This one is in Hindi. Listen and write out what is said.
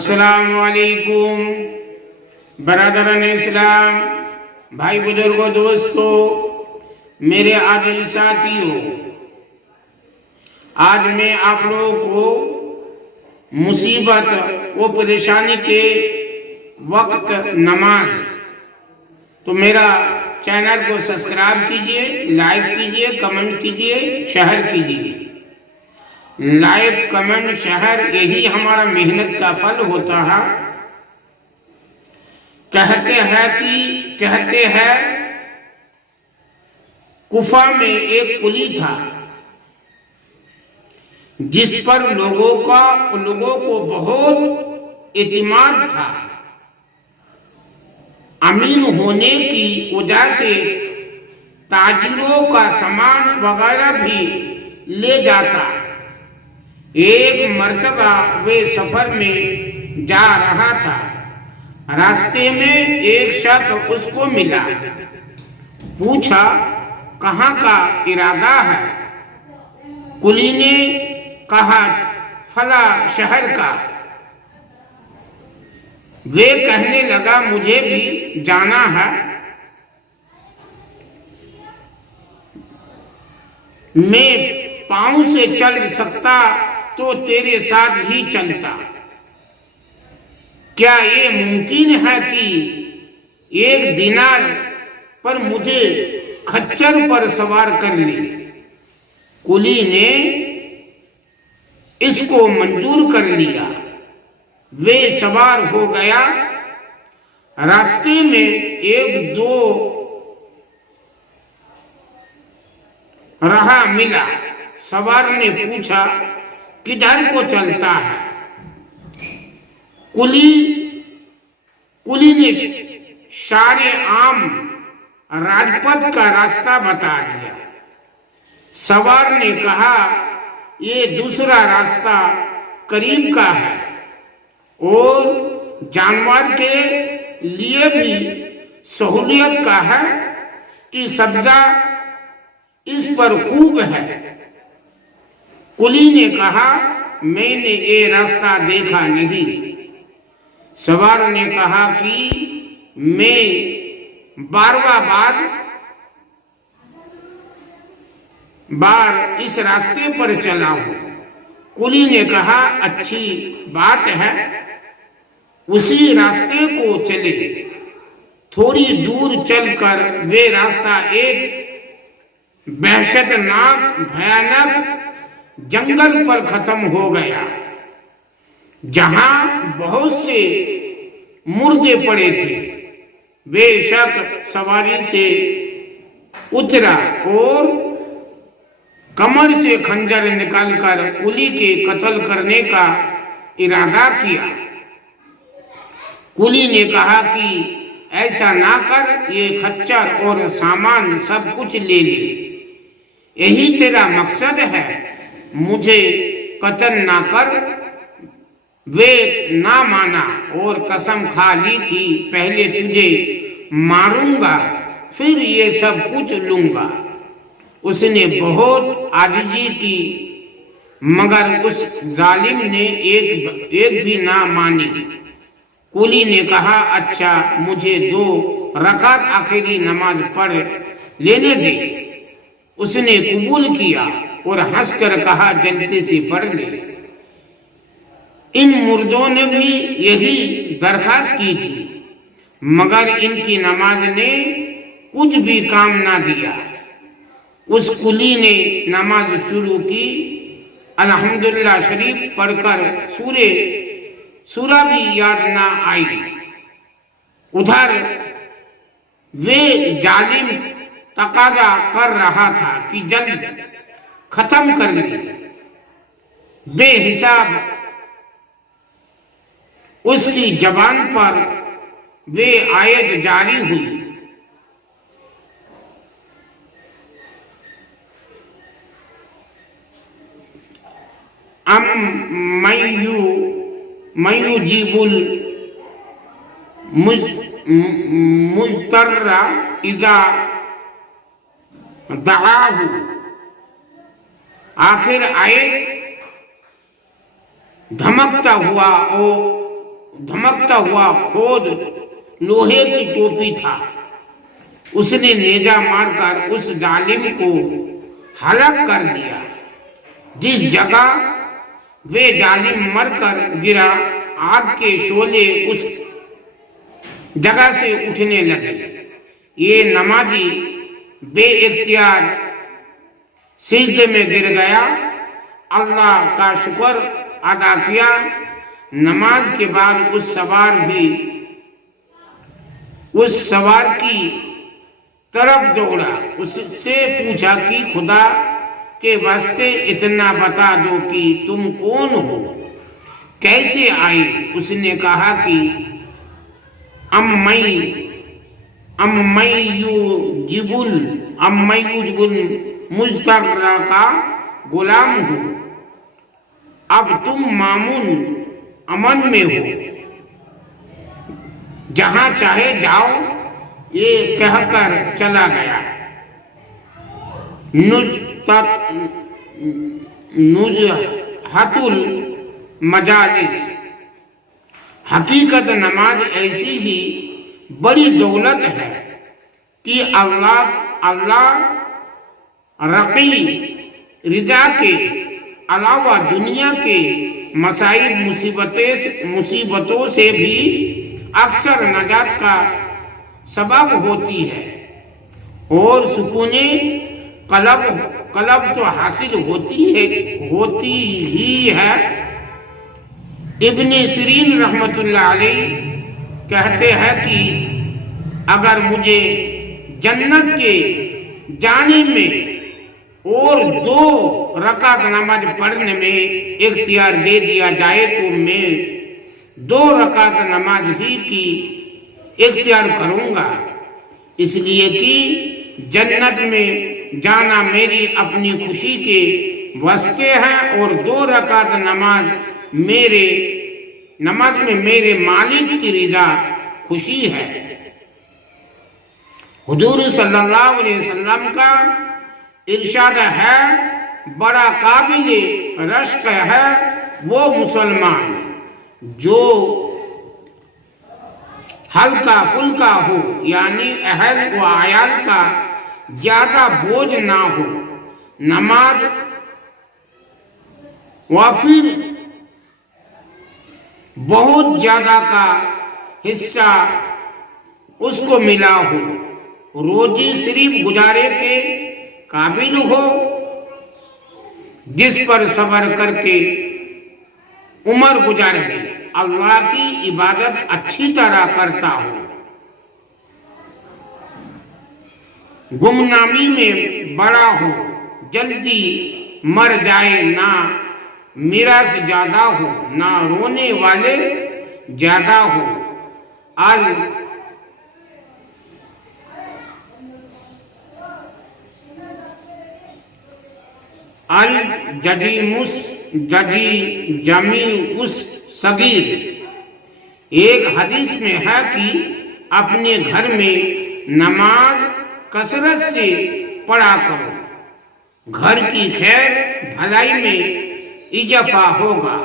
अस्सलामुअलैकुम बरादरान इस्लाम, भाई बुजुर्गों, दोस्तों, मेरे आदिल साथियों, आज मैं आप लोगों को मुसीबत व परेशानी के वक्त नमाज, तो मेरा चैनल को सब्सक्राइब कीजिए, लाइक कीजिए, कमेंट कीजिए, शेयर कीजिए। लाइक, कमेंट, शेयर, यही हमारा मेहनत का फल होता है। कहते हैं कुफा में एक कुली था जिस पर लोगों को बहुत इतिमाद था। अमीन होने की वजह से ताजिरों का सामान वगैरह भी ले जाता। एक मर्तबा वे सफर में जा रहा था। रास्ते में एक शख्स उसको मिला। पूछा, कहाँ का इरादा है? कुली ने कहा, फला शहर का। वे कहने लगा, मुझे भी जाना है। मैं पांव से चल सकता तो तेरे साथ ही चलता। क्या ये मुमकिन है कि एक दिनार पर मुझे खच्चर पर सवार कर ले? कुली ने इसको मंजूर कर लिया। वे सवार हो गया। रास्ते में एक दो राह मिला। सवार ने पूछा, किधर को चलता है? कुली ने सारे आम राजपथ का रास्ता बता दिया। सवार ने कहा, ये दूसरा रास्ता करीब का है और जानवर के लिए भी सहूलियत का है कि सब्जा इस पर खूब है। कुली ने कहा, मैंने ये रास्ता देखा नहीं। सवार ने कहा कि मैं 12 बार इस रास्ते पर चला हूं। कुली ने कहा, अच्छी बात है, उसी रास्ते को चले। थोड़ी दूर चलकर वे रास्ता एक वहशतनाक भयानक जंगल पर खत्म हो गया, जहां बहुत से मुर्दे पड़े थे। वे शख्स सवारी से उतरा और कमर से खंजर निकालकर कुली के कत्ल करने का इरादा किया। कुली ने कहा कि ऐसा ना कर, ये खच्चर और सामान सब कुछ ले ले। यही तेरा मकसद है, मुझे कत्ल ना कर। वे ना माना और कसम खा ली थी, पहले तुझे मारूंगा फिर ये सब कुछ लूंगा। उसने बहुत आजिजी की, मगर उस जालिम ने एक भी ना मानी। कुली ने कहा, अच्छा, मुझे 2 रकात आखिरी नमाज पढ़ लेने दे। उसने कबूल किया और हंसकर कहा, जल्दी से पढ़ ले। इन मुर्दों ने भी यही दरखास्त की थी, मगर इनकी नमाज ने कुछ भी काम ना दिया। उस कुली ने नमाज शुरू की। अल्हम्दुलिल्लाह शरीफ पढ़कर सूरा भी याद ना आई। उधर वे जालिम तकाजा कर रहा था कि जल्द खत्म कर ले। बेहिसाब उसकी जबान पर वे आयत जारी हुई। मयुजीबुल मुज़तर्रा इज़ा दआहु। आखिर आयत धमकता हुआ धमकता हुआ खोद लोहे की टोपी था। उसने नेजा मारकर उस जालिम को हलाक कर दिया। जिस जगह वे जालिम मरकर गिरा, आग के शोले उस जगह से उठने लगे। ये नमाजी बेइख्तियार सिजदे में गिर गया, अल्लाह का शुक्र अदा किया। नमाज के बाद उस सवार की तरफ दौड़ा, उससे पूछा कि खुदा के वास्ते इतना बता दो कि तुम कौन हो, कैसे आए? उसने कहा कि अम्मयुजिबुल मुजतर्रा का गुलाम हूँ। अब तुम मामून अमन में हो, जहां चाहे जाओ, ये कहकर चला गया। नुजहतुल मजालिस, हकीकत नमाज ऐसी ही बड़ी दौलत है कि अल्लाह रक़ी रिजा के अलावा दुनिया के मसाइब मुसीबतों से भी अक्सर नजात का सबब होती है और सुकूने कलब तो हासिल होती ही है। इब्ने सिरीन रहमतुल्लाह अलैह कहते हैं कि अगर मुझे जन्नत के जाने में और 2 रकात नमाज पढ़ने में इख्तियार दे दिया जाए तो मैं 2 रकात नमाज ही की इख्तियार करूंगा, इसलिए कि जन्नत में जाना मेरी अपनी खुशी के वास्ते है और 2 रकात नमाज में मेरे मालिक की रिजा खुशी है। हुजूर सल्लल्लाहु अलैहि वसल्लम का इरशाद है, बड़ा काबिल रश्क है वो मुसलमान जो हल्का फुल्का हो, यानी अहल व आयाल का ज्यादा बोझ ना हो। नमाज व फिर बहुत ज्यादा का हिस्सा उसको मिला हो, रोजी सिर्फ गुजारे के काबिल हो, जिस पर सब्र करके उम्र गुजार दे, अल्लाह की इबादत अच्छी तरह करता हो, गुमनामी में बड़ा हो, जल्दी मर जाए, ना मिरास ज्यादा हो, ना रोने वाले ज्यादा हो। अल जमी उस सगीर, एक हदीस में है कि अपने घर में नमाज कसरत से पढ़ा करो, घर की खैर भलाई में इजाफा होगा।